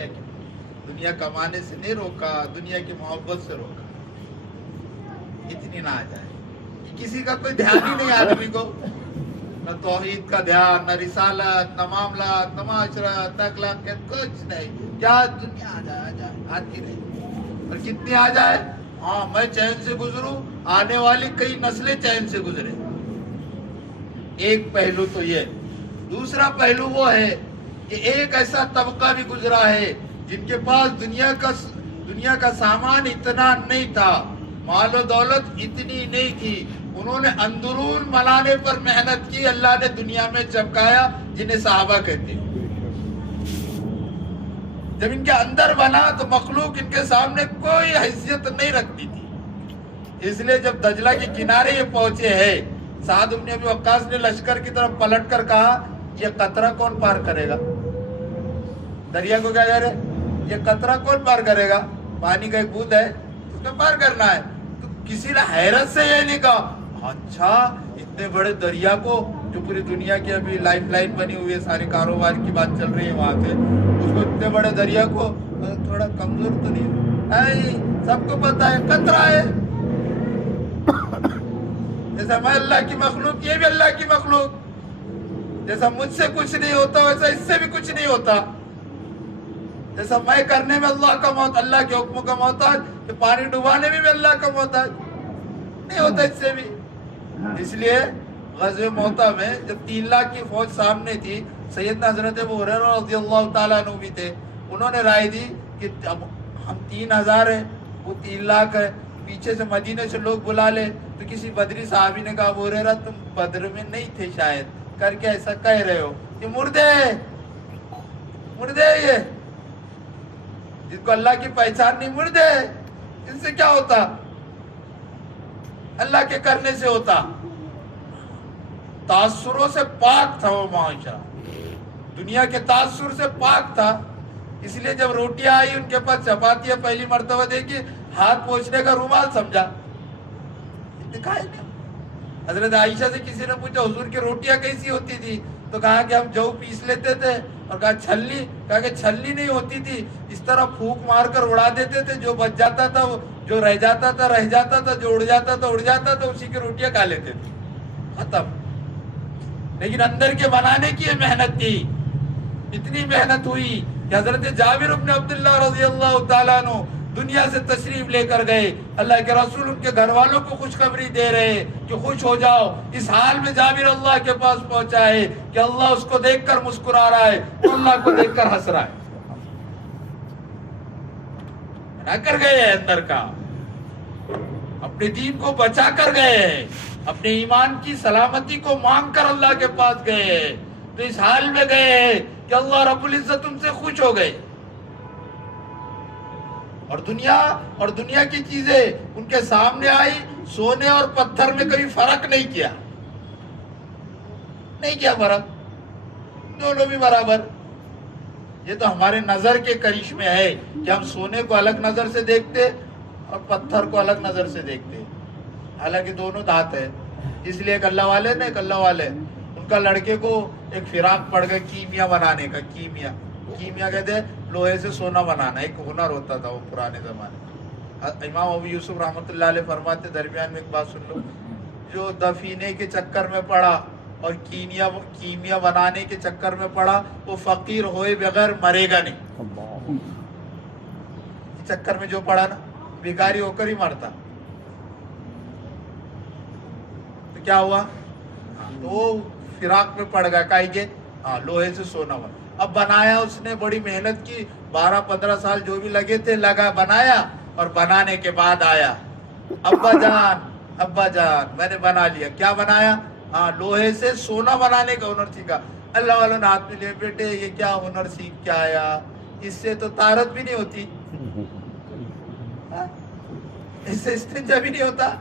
دنیا کمانے سے نہیں روکا، دنیا کی محبت سے روکا. اتنی نہ آ جائے کہ کسی کا کوئی دھیان ہی نہیں آدمی کو، نہ توحید کا دھیان، نہ رسالت، نہ معاملات، نہ معاشرت، نہ اخلاقیات، کچھ نہیں. کیا دنیا آ جائے آتی نہیں. اور کتنی آ جائے، ہاں میں چین سے گزروں، آنے والی کئی نسلیں چین سے گزرے. ایک پہلو تو یہ. دوسرا پہلو وہ ہے کہ ایک ایسا طبقہ بھی گزرا ہے جن کے پاس دنیا کا سامان اتنا نہیں تھا، مال و دولت اتنی نہیں تھی، انہوں نے اندرون بنانے پر محنت کی، اللہ نے دنیا میں چمکایا، جنہیں صحابہ کہتے ہیں. جب ان کے اندر بنا تو مخلوق ان کے سامنے کوئی حیثیت نہیں رکھتی تھی. اس لیے جب دجلہ کے کنارے یہ پہنچے ہیں، سعد بن ابی وقاص نے لشکر کی طرف پلٹ کر کہا یہ قطرہ کون پار کرے گا؟ دریا کو کیا کہہ رہے؟ یہ قطرہ کون پار کرے گا؟ پانی کا ایک بوند ہے، اس میں پار کرنا ہے. تو کسی نے حیرت سے یہ نہیں کہا اچھا اتنے بڑے دریا کو، جو پوری دنیا کی ابھی لائف لائن بنی ہوئی ہے، سارے کاروبار کی بات چل رہی ہے وہاں پہ، اس کو اتنے بڑے دریا کو تھوڑا کمزور تو نہیں؟ سب کو پتا ہے قطرہ ہے. جیسا میں اللہ کی مخلوق، یہ بھی اللہ کی مخلوق. جیسا مجھ سے کچھ نہیں ہوتا ویسا اس سے بھی کچھ نہیں ہوتا. جیسا میں کرنے میں اللہ کے حکم کا محتاج، کہ پانی ڈبانے میں بھی اللہ کا محتاج نہیں ہوتا اس سے بھی. اس لیے غزوہ موطا میں جب 3 لاکھ کی فوج سامنے تھی، سیدنا حضرت ابو ہریرہ رضی اللہ تعالیٰ عنہ بھی تھے. انہوں نے رائے دی کہ اب ہم 3000 ہیں، وہ 3 لاکھ ہے، پیچھے سے مدینے سے لوگ بلا لے. تو کسی بدری صحابی نے کہا ابو ہریرہ تم بدر میں نہیں تھے شاید، کر کے ایسا کہہ رہے ہو، یہ مردے یہ جن کو اللہ کی پہچان نہیں، مردے ان سے کیا ہوتا؟ اللہ کے کرنے سے ہوتا. تاثروں سے پاک تھا وہ معاشرہ، دنیا کے تاثر سے پاک تھا. اس لیے جب روٹیاں آئی ان کے پاس چپاتیاں پہلی مرتبہ دیکھی، ہاتھ پوچھنے کا رومال سمجھا. دکھائے نہیں. حضرت عائشہ سے کسی نے پوچھا حضور کی روٹیاں کیسی ہوتی تھی؟ تو کہا کہ ہم جو پیس لیتے تھے، اور کہا چھلنی، کہا کہ چھلنی نہیں ہوتی تھی، اس طرح پھونک مار کر اڑا دیتے تھے، جو بچ جاتا تھا جو رہ جاتا تھا، جو اڑ جاتا تھا اسی کی روٹیاں کھا لیتے تھے، ختم. لیکن اندر کے بنانے کی یہ محنت تھی. اتنی محنت ہوئی کہ حضرت جابر بن عبداللہ رضی اللہ تعالیٰ عنہ دنیا سے تشریف لے کر گئے. اللہ کے رسول ان کے گھر والوں کو خوشخبری دے رہے کہ خوش ہو جاؤ. اس حال میں جابر اللہ کے پاس پہنچا ہے کہ اللہ اس کو دیکھ کر مسکرا رہا ہے، اللہ کو دیکھ کر ہنس رہا ہے. بنا کر گئے ہیں اندر کا، اپنے دین کو بچا کر گئے ہیں، اپنے ایمان کی سلامتی کو مانگ کر اللہ کے پاس گئے ہیں. تو اس حال میں گئے ہیں کہ اللہ رب العزت ان سے خوش ہو گئے. اور دنیا کی چیزیں ان کے سامنے آئی، سونے اور پتھر میں کبھی فرق نہیں کیا فرق، دونوں بھی برابر. یہ تو ہمارے نظر کے کرشمے ہے کہ ہم سونے کو الگ نظر سے دیکھتے اور پتھر کو الگ نظر سے دیکھتے، حالانکہ دونوں دھات ہے. اس لیے ایک اللہ والے ان کا لڑکے کو ایک فراق پڑ گیا کیمیا بنانے کا. کیمیا کہتے ہیں لوہے سے سونا بنانا، ایک ہنر ہوتا تھا وہ پرانے زمانے. امام ابو یوسف رحمۃ اللہ علیہ فرماتے، درمیان میں ایک بات سن لو، جو دفینے کے چکر میں پڑا اور کیمیا بنانے کے چکر میں پڑا، وہ فقیر ہوئے بغیر مرے گا نہیں. چکر میں جو پڑا نا، بیکاری ہو کر ہی مرتا. تو کیا ہوا؟ تو وہ فراق میں پڑ گیا، کائی کے لوہے سے سونا بنا. اب بنایا اس نے، بڑی محنت کی، 12-15 سال جو بھی لگے تھے بنایا. اور بنانے کے بعد آیا ابا جان میں نے بنا لیا. کیا بنایا؟ لوہے سے سونا بنانے کا ہنر سیکھا. اللہ والوں نے ہاتھ میں لے، بیٹے یہ کیا ہنر سیکھ کے آیا؟ اس سے تو طہارت بھی نہیں ہوتی، اس سے استنجا بھی نہیں ہوتا.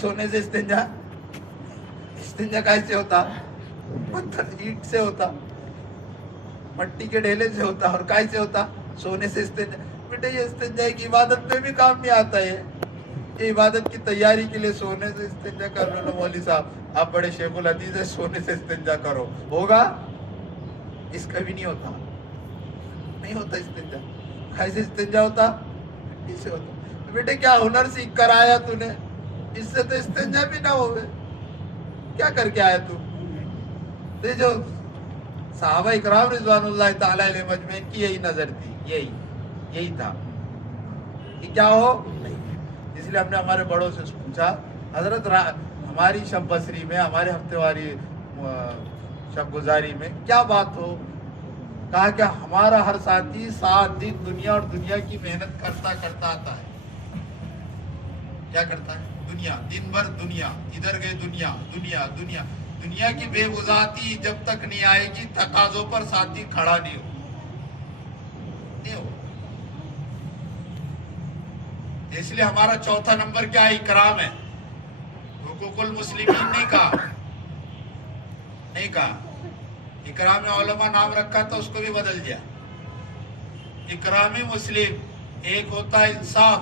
سونے سے استنجا کیسے ہوتا؟ پتھر اینٹ سے ہوتا، مٹی کے ڈھیلے سے ہوتا. اور کیسے ہوتا؟ سونے سے استنجا. بیٹے یہ استنجا کی عبادت میں بھی کام نہیں آتا ہے. یہ عبادت کی تیاری کے لیے سونے سے استنجا کر لو. مولوی صاحب آپ بڑے شیخ الحدیث ہیں، سونے سے استنجا کرو، ہوگا؟ اس کا بھی نہیں ہوتا. نہیں ہوتا استنجا. کیسے استنجا ہوتا؟ مٹی سے ہوتا. بیٹے کیا ہنر سیکھ کر آیا تو نے؟ اس سے تو استنجا بھی نہ ہوئے. کیا کر کے آیا تو؟ جو صحابہ اکرام رضوان اللہ تعالی علیہ مجمعین کی یہی نظر تھی، یہی تھا کہ کیا ہو نہیں. اس لیے ہم نے ہمارے بڑوں سے پوچھا، حضرت ہماری شب بصری میں، ہمارے ہفتے واری شب گزاری میں کیا بات ہو؟ کہا کہ ہمارا ہر ساتھی 7 دن دنیا اور دنیا کی محنت کرتا آتا ہے. کیا کرتا ہے؟ دنیا، دن بھر دنیا، ادھر گئے دنیا کی بے وضاحتی جب تک نہیں آئے گی، تقاضوں پر ساتھی کھڑا نہیں ہو. اس لیے ہمارا چوتھا نمبر کیا ہے؟ اکرام ہے. حقوق المسلمین نہیں کہا. اکرام علماء نام رکھا تھا، اس کو بھی بدل دیا. اکرام مسلم ایک ہوتا ہے انصاف،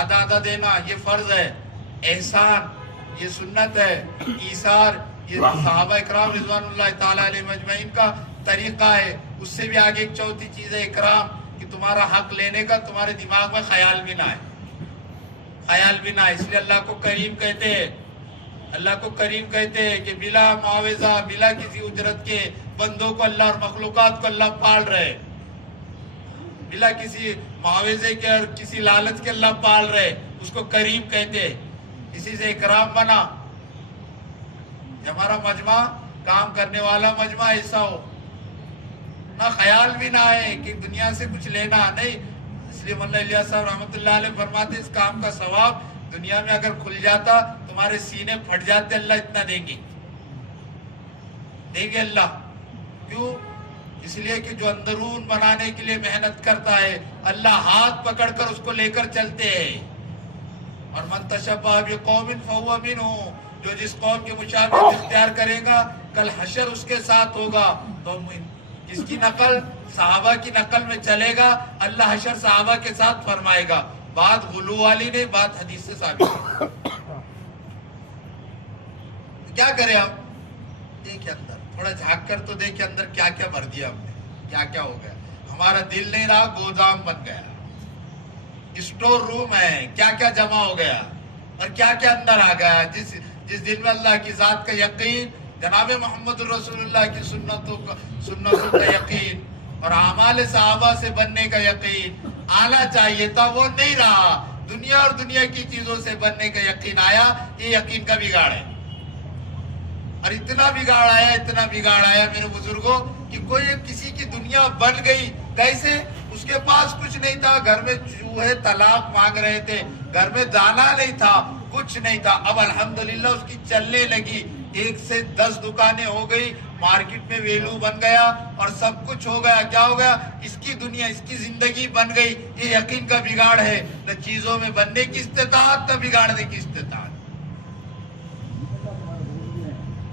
آدھا دینا، یہ فرض ہے. احسان یہ سنت ہے. ایثار یہ صحابہ اکرام رضوان اللہ تعالی علیہ مجمعین کا طریقہ ہے. اس سے بھی آگے ایک چوتھی چیز ہے اکرام، کہ تمہارا حق لینے کا تمہارے دماغ میں خیال بھی نہ آئے. اس لیے اللہ کو کریم کہتے ہیں. کہ بلا معاوضہ، بلا کسی اجرت کے بندوں کو اللہ اور مخلوقات کو اللہ پال رہے. بلا کسی معاوضے کے اور کسی لالچ کے اللہ پال رہے. اس کو کریم کہتے. اسی سے اکرام بنا. ہمارا مجمع کام کرنے والا مجمع ایسا ہو، نہ خیال بھی نہ آئے کہ دنیا سے کچھ لینا نہیں. اس لیے مولانا الیاس صاحب رحمۃ اللہ علیہ فرماتے اس کام کا ثواب دنیا میں اگر کھل جاتا، تمہارے سینے پھٹ جاتے، اللہ اتنا دیں گے اللہ. کیوں؟ اس لیے کہ جو اندرون بنانے کے لیے محنت کرتا ہے، اللہ ہاتھ پکڑ کر اس کو لے کر چلتے ہیں. اور من تشبہ بقوم فہو منہم، جو جس قوم کے مشابہت اختیار کرے گا کل حشر اس کے ساتھ ہوگا. تو جس کی نقل صحابہ کی نقل میں چلے گا، اللہ حشر صحابہ کے ساتھ فرمائے گا. بات غلو والی نہیں، بات حدیث سے ثابت. کیا کرے ہم؟ دیکھیں اندر تھوڑا جھانک کر تو دیکھیں اندر کیا بھر دیا ہم نے، کیا ہو گیا. ہمارا دل نہیں رہا، گودام بن گیا، اسٹور روم ہے. کیا جمع ہو گیا اور کیا اندر آ گیا. جس دل میں اللہ کی ذات کا یقین، جناب محمد رسول اللہ کی سنتوں کا یقین اور اعمال صحابہ سے بننے کا یقین آنا چاہیے تھا، وہ نہیں رہا. دنیا اور دنیا کی چیزوں سے بننے کا یقین آیا. یہ یقین کا بگاڑ ہے. اور اتنا بگاڑ آیا میرے بزرگوں کہ کوئی کسی کی دنیا بن گئی. کیسے؟ اس کے پاس کچھ نہیں تھا، گھر میں چوہے طلاق مانگ رہے تھے، گھر میں دانا نہیں تھا، کچھ نہیں تھا. اب الحمدللہ اس کی چلنے لگی. 1 سے 10 دکانیں ہو گئی، مارکیٹ میں ویلو بن گیا اور سب کچھ ہو گیا. کیا ہو گیا؟ اس کی دنیا، اس کی زندگی بن گئی. یہ یقین کا بگاڑ ہے. نہ چیزوں میں بننے کی استطاعت، نہ بگاڑنے کی استطاعت.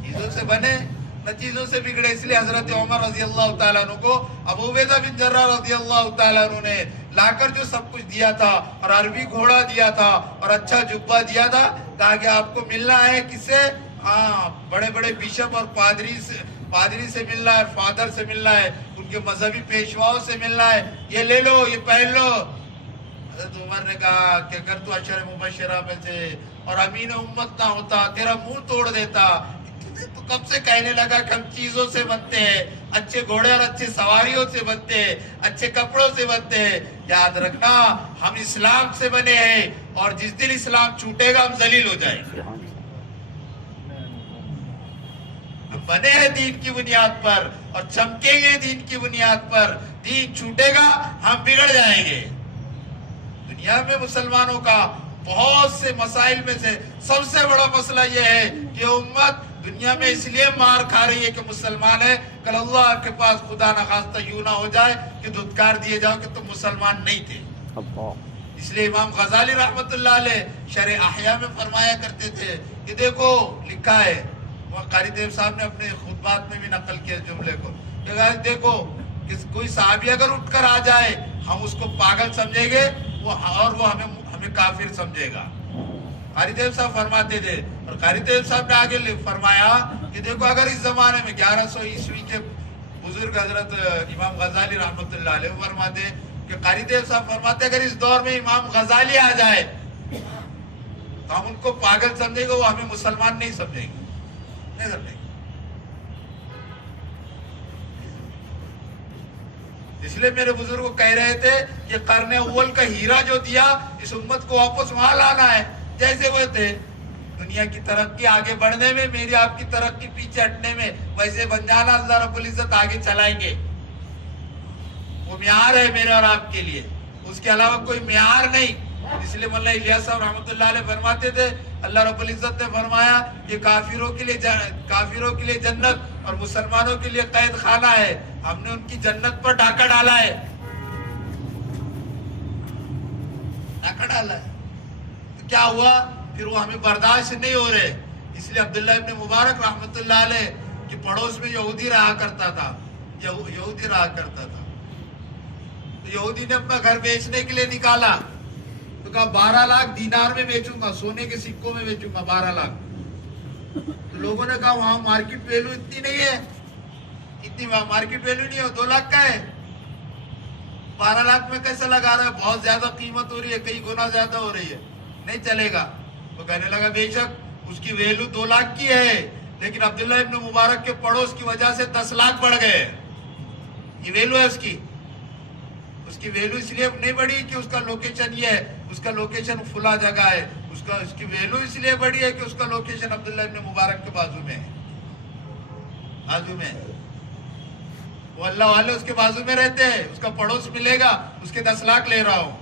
چیزوں سے بنے نہ چیزوں سے بگڑے. اس لیے حضرت عمر رضی اللہ تعالیٰ عنہ کو ابو عبیدہ بن جراح رضی اللہ تعالیٰ عنہ نے لا کر جو سب کچھ دیا تھا، اور عربی گھوڑا دیا تھا اور اچھا جبہ دیا تھا، کہا کہ آپ کو ملنا ہے کس سے؟ بڑے بشپ اور پادری سے ملنا ہے، فادر سے ملنا ہے، ان کے مذہبی پیشواؤں سے ملنا ہے. یہ لے لو، یہ پہن لو. حضرت عمر نے کہا کہ اگر تو عشر مبشرہ میں سے اور امین امت نہ ہوتا، تیرا منہ توڑ دیتا. تو کب سے کہنے لگا کہ ہم چیزوں سے بنتے ہیں، اچھے گھوڑے اور اچھے سواریوں سے بنتے ہیں، اچھے کپڑوں سے بنتے ہیں. یاد رکھنا ہم اسلام سے بنے ہیں، اور جس دن اسلام چھوٹے گا ہم ذلیل ہو جائیں گے. ہم بنے ہیں دین کی بنیاد پر اور چمکیں گے دین کی بنیاد پر. دین چھوٹے گا ہم بگڑ جائیں گے. دنیا میں مسلمانوں کا بہت سے مسائل میں سے سب سے بڑا مسئلہ یہ ہے کہ امت دنیا میں اس لیے مار کھا رہی ہے کہ مسلمان ہے. کل اللہ کے پاس خدا نخواستہ یوں نہ ہو جائے کہ دھتکار دیے جاؤ کہ تم مسلمان نہیں تھے. اس لیے امام غزالی رحمت اللہ علیہ شرح احیاء میں فرمایا کرتے تھے کہ دیکھو لکھا ہے، قاری دیو صاحب نے اپنے خطبات میں بھی نقل کیا جملے کو، کہ دیکھو کہ کوئی صحابی اگر اٹھ کر آ جائے ہم اس کو پاگل سمجھیں گے، اور وہ ہمیں کافر سمجھے گا. قاری دیو صاحب فرماتے تھے. اور قاری دیو صاحب نے آگے فرمایا کہ دیکھو اگر اس زمانے میں 1100 عیسوی کے بزرگ حضرت امام غزالی رحمۃ اللہ علیہ فرماتے کہ قاری دیو صاحب فرماتے اگر اس دور میں امام غزالی آ جائے تو ہم ان کو پاگل سمجھیں گے، وہ ہمیں مسلمان نہیں سمجھیں گے، نہیں سمجھیں گے۔ اس لیے میرے بزرگ کہہ رہے تھے کہ قرن اول کا ہیرا جو دیا اس امت کو واپس وہاں لانا ہے جیسے وہ تھے۔ دنیا کی ترقی آگے بڑھنے میں، میری آپ کی ترقی پیچھے ہٹنے میں ویسے بن جانا، اللہ رب العزت آگے چلائیں گے۔ وہ معیار ہے میرے اور آپ کے لیے، اس کے علاوہ کوئی معیار نہیں۔ اس لیے مولانا الیاس صاحب رحمۃ اللہ علیہ فرماتے تھے اللہ رب العزت نے فرمایا یہ کافروں کے لیے جنت اور مسلمانوں کے لیے قید خانہ ہے، ہم نے ان کی جنت پر ڈاکہ ڈالا ہے، ڈاکہ ڈالا ہے۔ تو کیا ہوا پھر وہ ہمیں برداشت نہیں ہو رہے۔ اس لیے عبداللہ ابن مبارک رحمۃ اللہ علیہ کے پڑوس میں یہودی رہا کرتا تھا، تو یہودی نے اپنا گھر بیچنے کے لیے نکالا تو کہا 12 لاکھ دینار میں بیچوں گا، سونے کے سکوں میں بیچوں گا 12 لاکھ۔ تو لوگوں نے کہا وہاں مارکیٹ ویلو اتنی نہیں ہے، اتنی مارکیٹ ویلو نہیں ہے، 2 لاکھ کا ہے، 12 لاکھ میں کیسے لگا رہا ہے، بہت زیادہ قیمت ہو رہی ہے، کئی گنا زیادہ ہو رہی ہے، نہیں چلے گا۔ تو کہنے لگا بے شک اس کی ویلو 2 لاکھ کی ہے، لیکن عبداللہ ابن مبارک کے پڑوس کی وجہ سے 10 لاکھ بڑھ گئے، یہ ویلو ہے اس کی ویلو اس لیے نہیں بڑھی کہ اس کا لوکیشن یہ ہے، اس کا لوکیشن فلا جگہ ہے، اس کی ویلو اس لیے بڑھی ہے کہ اس کا لوکیشن عبداللہ ابن مبارک کے بازو میں ہے، وہ اللہ والے اس کے بازو میں رہتے ہیں، اس کا پڑوس ملے گا، اس کے 10 لاکھ لے رہا ہوں۔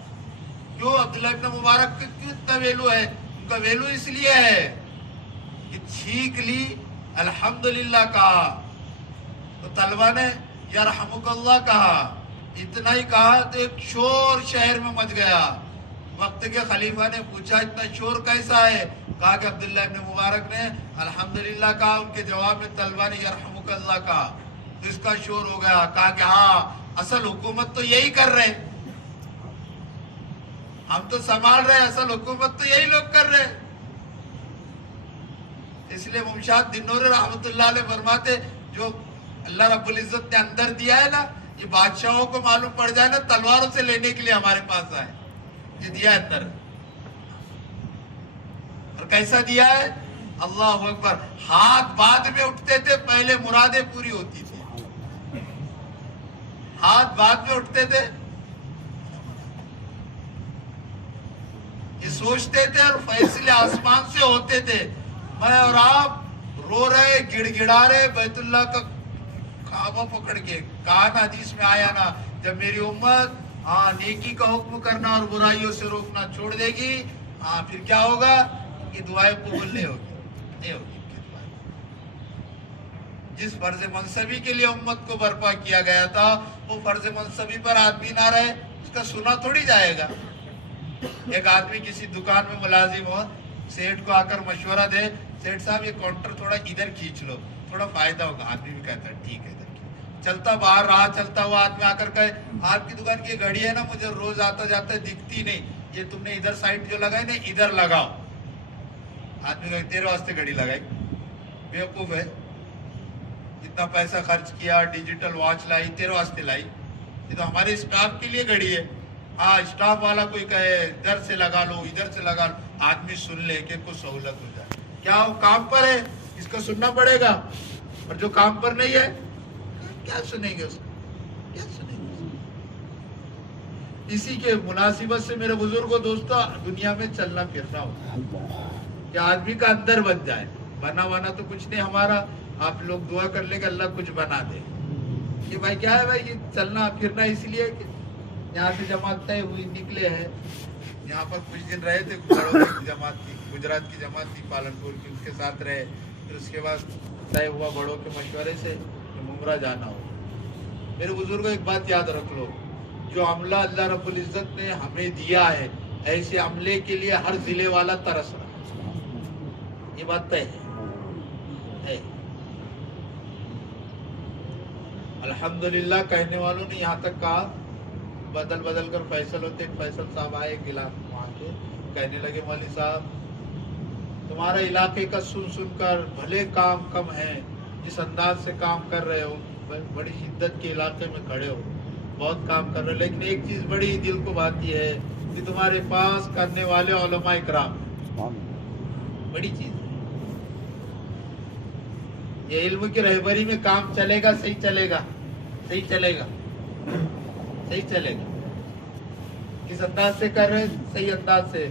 کیوں عبداللہ ابن مبارک کیوں اتنا ویلو ہے؟ ان کا ویلو اس لیے ہے کہ چھینک لی الحمدللہ کہا تو طلبہ نے یرحمک اللہ کہا، اتنا ہی کہا تو ایک شور شہر میں مچ گیا۔ وقت کے خلیفہ نے پوچھا اتنا شور کیسا ہے؟ کہا کہ عبداللہ ابن مبارک نے الحمدللہ کہا، ان کے جواب میں طلبہ نے یرحمک اللہ کہا، تو اس کا شور ہو گیا۔ کہا کہ ہاں اصل حکومت تو یہی کر رہے، ہم تو سنبھال رہے، اصل حکومت تو یہی لوگ کر رہے۔ اس لیے ممشاد دنوری رحمۃ اللہ علیہ فرماتے جو اللہ رب العزت نے اندر دیا ہے نا، یہ بادشاہوں کو معلوم پڑ جائے نا تلواروں سے لینے کے لیے ہمارے پاس آئے، یہ دیا ہے اندر۔ اور کیسا دیا ہے؟ اللہ اکبر، ہاتھ بعد میں اٹھتے تھے، پہلے مرادیں پوری ہوتی تھی، ہاتھ بعد میں اٹھتے تھے، یہ سوچتے تھے اور فیصلے آسمان سے ہوتے تھے۔ میں اور آپ رو رہے، گڑ گڑا رہے، بیت اللہ کا کعبہ پکڑ کے، کہا نا حدیث میں آیا نا جب میری امت نیکی کا حکم کرنا اور برائیوں سے روکنا چھوڑ دے گی، پھر کیا ہوگا؟ کہ دعائیں قبول نہیں ہوگی۔ جس فرض منصبی کے لیے امت کو برپا کیا گیا تھا وہ فرض منصبی پر آدمی نہ رہے، اس کا سنا تھوڑی جائے گا۔ ایک آدمی کسی دکان میں ملازم ہو، سیٹ کو آ کر مشورہ دے، سیٹ صاحب یہ کاؤنٹر تھوڑا ادھر کھینچ لو، تھوڑا فائدہ ہوگا، آدمی بھی کہتا ہے ٹھیک ہے۔ چلتا باہر رہا، چلتا ہوا آدمی آ کر کہے آپ کی دکان کی گھڑی ہے نا، مجھے روز آتا جاتا دکھتی نہیں، یہ تم نے ادھر سائڈ جو لگائی نا ادھر لگاؤ۔ آدمی کہے تیرے واسطے گھڑی لگائی، بیوقوف ہے، اتنا پیسہ خرچ کیا، ڈیجیٹل واچ لائی، تیرے واسطے لائی، یہ تو ہمارے اسٹاف کے لیے گھڑی ہے۔ اسٹاف والا کوئی کہے ادھر سے لگا لو، ادھر سے لگا لو، آدمی سن لے کہ کچھ سہولت ہو جائے۔ کیا وہ کام پر ہے، اس کو سننا پڑے گا، اور جو کام پر نہیں ہے کیا سنیں گے اس کو، کیا سنیں گے؟ اسی کے مناسبت سے میرے بزرگوں دوستو دنیا میں چلنا پھرنا ہوتا کہ آدمی کا اندر بن جائے، بنا تو کچھ نہیں ہمارا، آپ لوگ دعا کر لیں کہ اللہ کچھ بنا دے۔ یہ بھائی کیا ہے بھائی، یہ چلنا پھرنا اس لیے کہ یہاں سے جماعت طے ہوئی نکلے ہیں، یہاں پر کچھ دن رہے تھے، جماعت کی گجرات کی جماعت تھی پالنپور کی، اس کے ساتھ رہے، پھر اس کے بعد طے ہوا بڑوں کے مشورے سے ممرہ جانا ہو۔ میرے بزرگوں ایک بات یاد رکھ لو، جو عملہ اللہ رب العزت نے ہمیں دیا ہے ایسے عملے کے لیے ہر ضلع والا ترس رہا، یہ بات طے ہے۔ الحمدللہ کہنے والوں نے یہاں تک کہا، بدل کر فیصل ہوتے، فیصل صاحب آئے گلاس وہاں کے، کہنے لگے مولوی صاحب تمہارے علاقے کا سن کر بھلے کام کم ہے، جس انداز سے کام کر رہے ہو بڑی شدت کے علاقے میں کھڑے ہو، بہت کام کر رہے ہو، لیکن ایک چیز بڑی دل کو بھاتی ہے کہ تمہارے پاس کرنے والے علماء اکرام، بڑی چیز ہے یہ۔ علم کی رہبری میں کام چلے گا، صحیح چلے گا، صحیح چلے گا، صحیح چلے گا۔ کس انداز سے کر رہے ہیں؟ صحیح انداز سے۔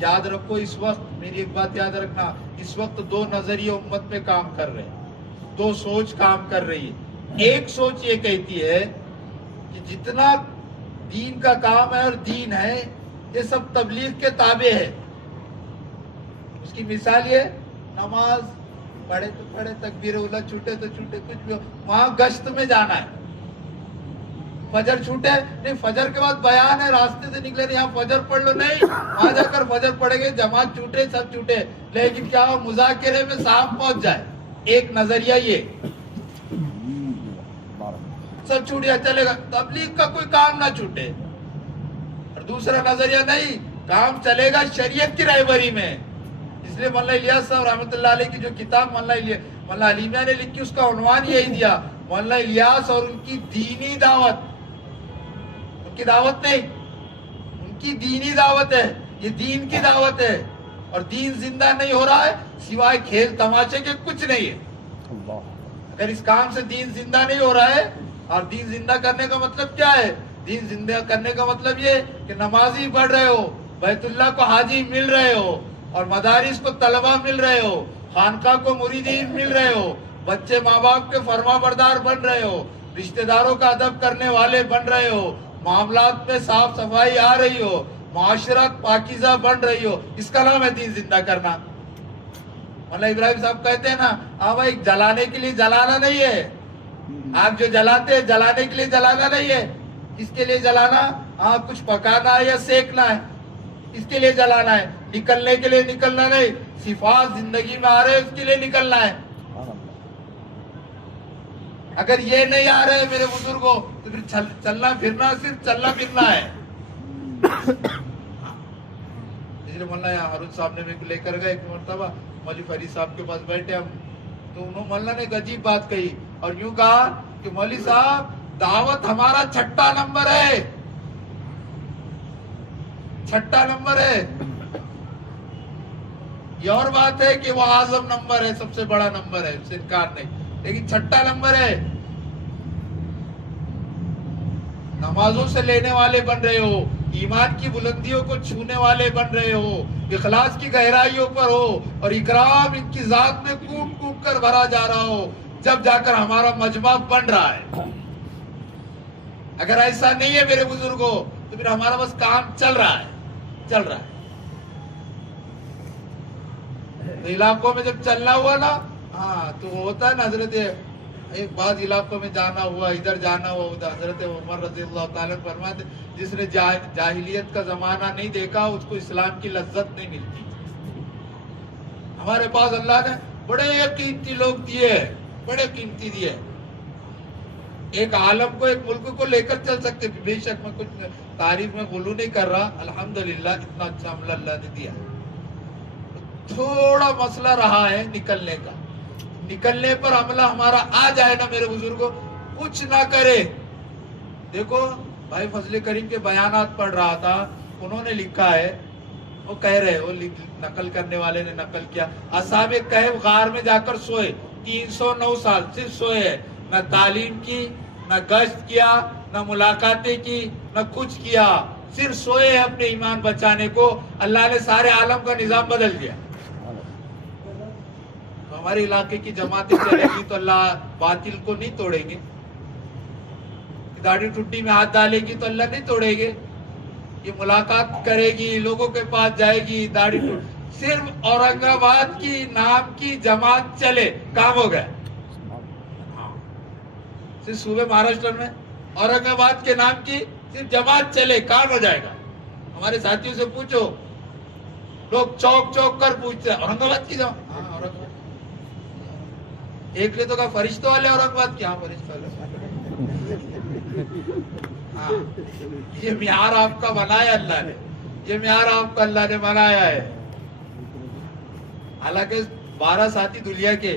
یاد رکھو اس وقت، میری ایک بات یاد رکھنا، اس وقت دو نظریے امت میں کام کر رہے ہیں، دو سوچ کام کر رہی ہے۔ ایک سوچ یہ کہتی ہے کہ جتنا دین کا کام ہے اور دین ہے یہ سب تبلیغ کے تابع ہے۔ اس کی مثال یہ، نماز پڑھے تو پڑھے، تکبیر اولیٰ چھوٹے تو چھوٹے، کچھ بھی ہو، وہاں گشت میں جانا ہے۔ فجر چھوٹے نہیں، فجر کے بعد بیان ہے، راستے سے نکلے نہیں، یہاں فجر پڑھ لو نہیں، وہاں جا کر فجر پڑھیں گے، جماعت چھوٹے سب چھوٹے، لیکن کیا ہو مذاکرے میں صاحب پہنچ جائے۔ ایک نظریہ یہ سب چھوٹ جائے، چلے گا، تبلیغ کا کوئی کام نہ چھوٹے۔ اور دوسرا نظریہ نہیں، کام چلے گا شریعت کی رہبری میں۔ اس لیے مولانا الیاس صاحب رحمۃ اللہ علیہ کی جو کتاب مولانا علی میاں نے لکھی، اس کا عنوان یہی دیا، مولانا الیاس اور ان کی دینی دعوت۔ ان کی دعوت نہیں، ان کی دینی دعوت ہے، یہ دین کی دعوت ہے، اور دین زندہ نہیں ہو رہا ہے سوائے کھیل تماشے کے، کچھ نہیں ہے۔ اگر اس کام سے دین زندہ نہیں ہو رہا ہے، اور دین زندہ کرنے کا مطلب کیا ہے؟ دین زندہ کرنے کا مطلب یہ کہ نمازی پڑھ رہے ہو، بیت اللہ کو حاجی مل رہے ہو، اور مدارس کو طلبہ مل رہے ہو، خانقاہ کو مریدین مل رہے ہو، بچے ماں باپ کے فرما بردار بن رہے ہو، رشتہ داروں کا ادب کرنے والے بن رہے ہو، معاملات میں صاف صفائی آ رہی ہو، معاشرت پاکیزہ بن رہی ہو، اس کا نام ہے دین زندہ کرنا۔ مولانا ابراہیم صاحب کہتے ہیں نا، ہاں بھائی جلانے کے لیے جلانا نہیں ہے، آپ جو جلاتے ہیں جلانے کے لیے جلانا نہیں ہے، اس کے لیے جلانا ہاں کچھ پکانا ہے یا سیکنا ہے، اس کے لیے جلانا ہے، نکلنے کے لیے نکلنا نہیں، صفات زندگی میں آ رہے ہیں اس کے لیے نکلنا ہے۔ اگر یہ نہیں آ رہے میرے بزرگوں تو پھر چلنا پھرنا صرف چلنا پھرنا ہے۔ اس لیے مولانا ہارون صاحب نے میرے کو لے کر گئے ایک مرتبہ، مولوی فرید صاحب کے پاس بیٹھے ہم، تو مولانا نے ایک عجیب بات کہی اور یوں کہا کہ مولوی صاحب دعوت ہمارا چھٹا نمبر ہے، چھٹا نمبر ہے۔ یہ اور بات ہے کہ وہ اعظم نمبر ہے، سب سے بڑا نمبر ہے، اس سے انکار نہیں، لیکن چھٹا نمبر ہے۔ نمازوں سے لینے والے بن رہے ہو، ایمان کی بلندیوں کو چھونے والے بن رہے ہو، اخلاص کی گہرائیوں پر ہو، اور اکرام ان کی ذات میں کوٹ کوٹ کر بھرا جا رہا ہو، جب جا کر ہمارا مجمع بن رہا ہے۔ اگر ایسا نہیں ہے میرے بزرگوں تو پھر ہمارا بس کام چل رہا ہے، چل رہا ہے۔ علاقوں میں جب چلنا ہوا نا، ہاں تو ہوتا ہے نا، حضرت ایک بعض علاقوں میں جانا ہوا، ادھر جانا ہوا، ادھر حضرت عمر رضی اللہ تعالیٰ فرماتے جس نے جاہلیت کا زمانہ نہیں دیکھا اس کو اسلام کی لذت نہیں ملتی۔ ہمارے پاس اللہ نے بڑے قیمتی لوگ دیے، بڑے قیمتی دیے، ایک عالم کو ایک ملک کو لے کر چل سکتے۔ بے شک میں کچھ تعریف میں غلو نہیں کر رہا، الحمدللہ اتنا اچھا عملہ اللہ نے دیا۔ تھوڑا مسئلہ رہا ہے نکلنے کا، نکلنے پر عملہ ہمارا آ جائے نا میرے بزرگوں، کچھ نہ کرے۔ دیکھو بھائی فضل کریم کے بیانات پڑھ رہا تھا، انہوں نے لکھا ہے، وہ کہہ رہے، وہ نقل کرنے والے نے نقل کیا، اصحاب کہف غار میں جا کر سوئے، 309 سال صرف سوئے ہیں، نہ تعلیم کی، نہ گشت کیا، نہ ملاقاتیں کی، نہ کچھ کیا، صرف سوئے ہیں اپنے ایمان بچانے کو۔ اللہ نے سارے عالم کا نظام بدل دیا۔ ہمارے علاقے کی جماعتیں چلے گی تو اللہ باطل کو نہیں توڑیں گے، داڑھی ٹھڈی میں ہاتھ ڈالے گی تو اللہ نہیں توڑے گے، یہ ملاقات کرے گی، لوگوں کے پاس جائے گی، داڑھی صرف اورنگ آباد کی نام کی جماعت چلے، کام ہو گیا۔ صرف صوبے مہاراشٹر میں اورنگ آباد کے نام کی صرف جماعت چلے، کام ہو جائے گا۔ ہمارے ساتھیوں سے پوچھو، لوگ چوک چوک کر پوچھتے ہیں اورنگ آباد کی جماعت، ہاں اورنگ آباد، ایک نے تو کہا فرشتوں والے اورنگ آباد کی، ہاں فرشتوں والے، ہاں یہ معیار آپ کا بنایا اللہ نے، یہ معیار آپ کا اللہ نے بنایا ہے۔ حالانکہ 12 ساتھی دنیا کے